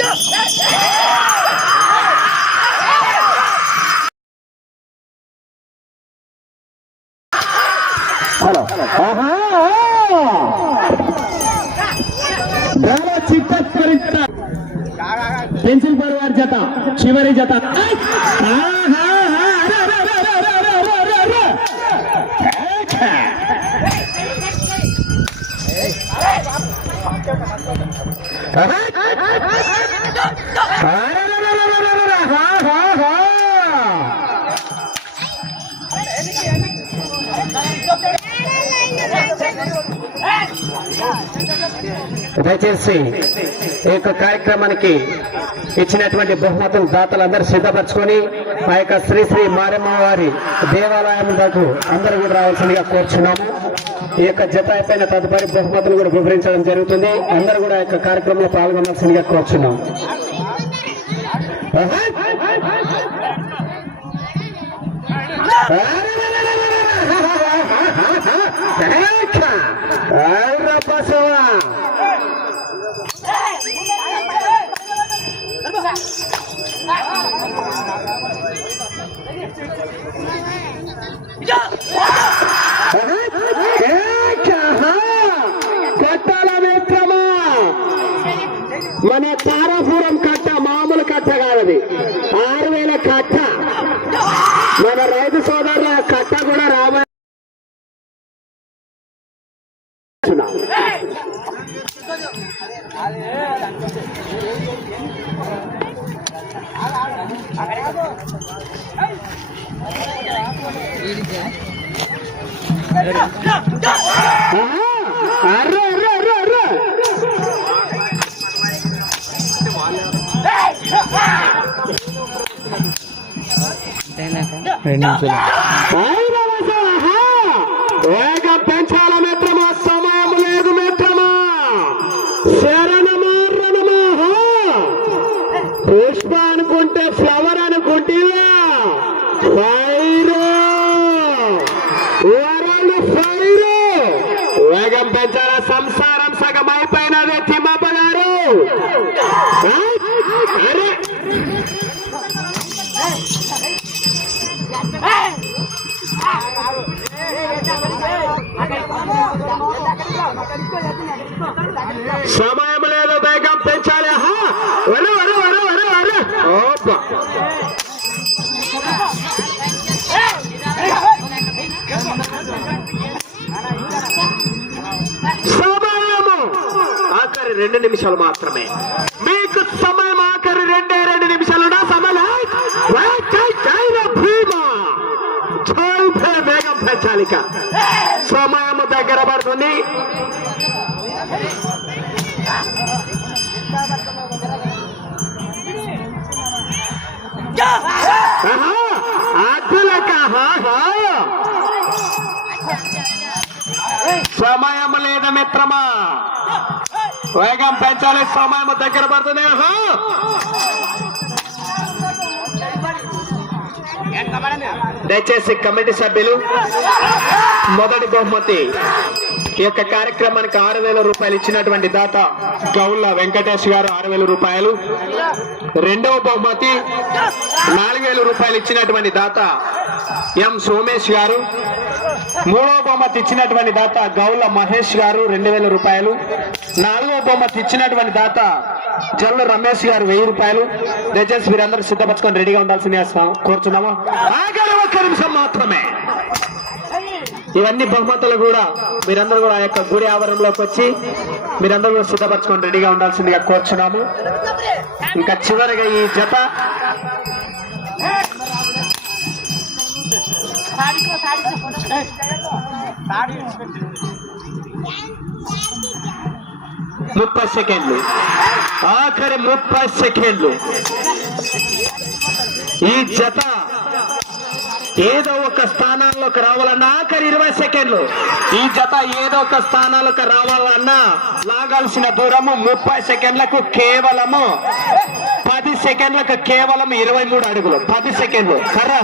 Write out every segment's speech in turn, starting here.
Yes! yes, yes! Hello ఆహా ధర చిత్తస్కరిత pencil పరువారి జత చివరి జత ఐ! ఆహా! అరే, దయచేసి ఈ యొక్క కార్యక్రమానికి ఇచ్చినటువంటి బహుమతులు దాతలందరూ సిద్ధపరచుకొని ఆ యొక్క శ్రీ శ్రీ మారమ్మ వారి దేవాలయం దాకా అందరూ కూడా రావాల్సిందిగా కోరుచున్నాము. ఈ యొక్క జత అయిపోయిన తదుపరి బహుమతులు కూడా వివరించడం జరుగుతుంది. అందరూ కూడా ఆ యొక్క కార్యక్రమంలో పాల్గొనాల్సిందిగా కోరుచున్నాం ఆహా! కట్టాల మిత్రమా మన తారాపురం కట్ట మామూలు కట్ట కాదది ఆరు వేల కట్ట మన రైతు సోదరుల కట్ట కూడా రామ ரெண்டு நிமிஷம் సమయం లేదు వేగం పెంచాలి. సమయము ఆఖరి రెండు నిమిషాలు మాత్రమే. మీకు సమయం ఆఖరి రెండే రెండు నిమిషాలు నా సమయం భీమా! జై వేగం పెంచాలిక సమయము దగ్గర పడుతుంది. ఆహా, అద్దులక, సమయం లేదు మిత్రమా. వేగం పెంచాలి సమయం దగ్గర పడుతుంది. దయచేసి కమిటీ సభ్యులు మొదటి బహుమతి. ఈ యొక్క కార్యక్రమానికి ఆరు వేల రూపాయలు ఇచ్చినటువంటి దాత గౌళ్ళ వెంకటేష్ గారు ఆరు వేల రూపాయలు. రెండవ బహుమతి నాలుగు వేల రూపాయలు ఇచ్చినటువంటి దాత ఎం సోమేష్ గారు. మూడవ బహుమతి ఇచ్చినటువంటి దాత గౌళ్ళ మహేష్ గారు రెండు వేల రూపాయలు. నాలుగవ బహుమతి ఇచ్చినటువంటి దాత జల్లు రమేష్ గారు వెయ్యి రూపాయలు. దయచేసి మీరందరూ సిద్ధపరచుకొని రెడీగా ఉండాల్సిందిగా స- కోరుచున్నాము. ఆఖరి ఒక్క నిమిషం మాత్రమే. ఇవన్నీ బహుమతులు కూడా మీరందరూ కూడా ఆ యొక్క గుడి ఆవరణలోకి వచ్చి మీరందరూ కూడా సిద్ధపరచుకొని రెడీగా ఉండాల్సిందిగా కోరుచున్నాము. ఇంకా చివరిగా ఈ జత. ముప్పై సెకండ్లు. ఆఖరి ముప్పై సెకండ్లు. ఈ జత ఏదో ఒక స్థానాల్లోకి రావాలన్నా ఆఖరి ఇరవై సెకండ్లు. ఈ జత ఏదో ఒక స్థానాలకు రావాలన్నా లాగాల్సిన దూరము ముప్పై సెకండ్లకు కేవలము పది సెకండ్లకు కేవలం ఇరవై మూడు అడుగులు. పది సెకండ్లు. కర్రా.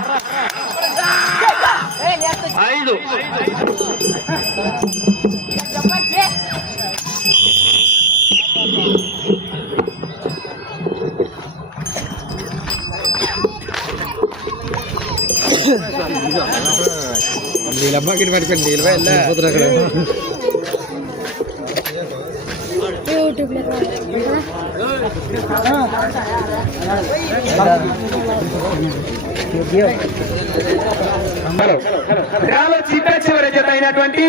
ఐదు. నీళ్ళు రాలో చిట్ట చివరి జత అయినటువంటి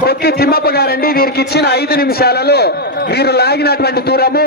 కొక్కి తిమ్మప్ప గారండి వీరికి ఇచ్చిన ఐదు నిమిషాలలో వీరు లాగినటువంటి దూరము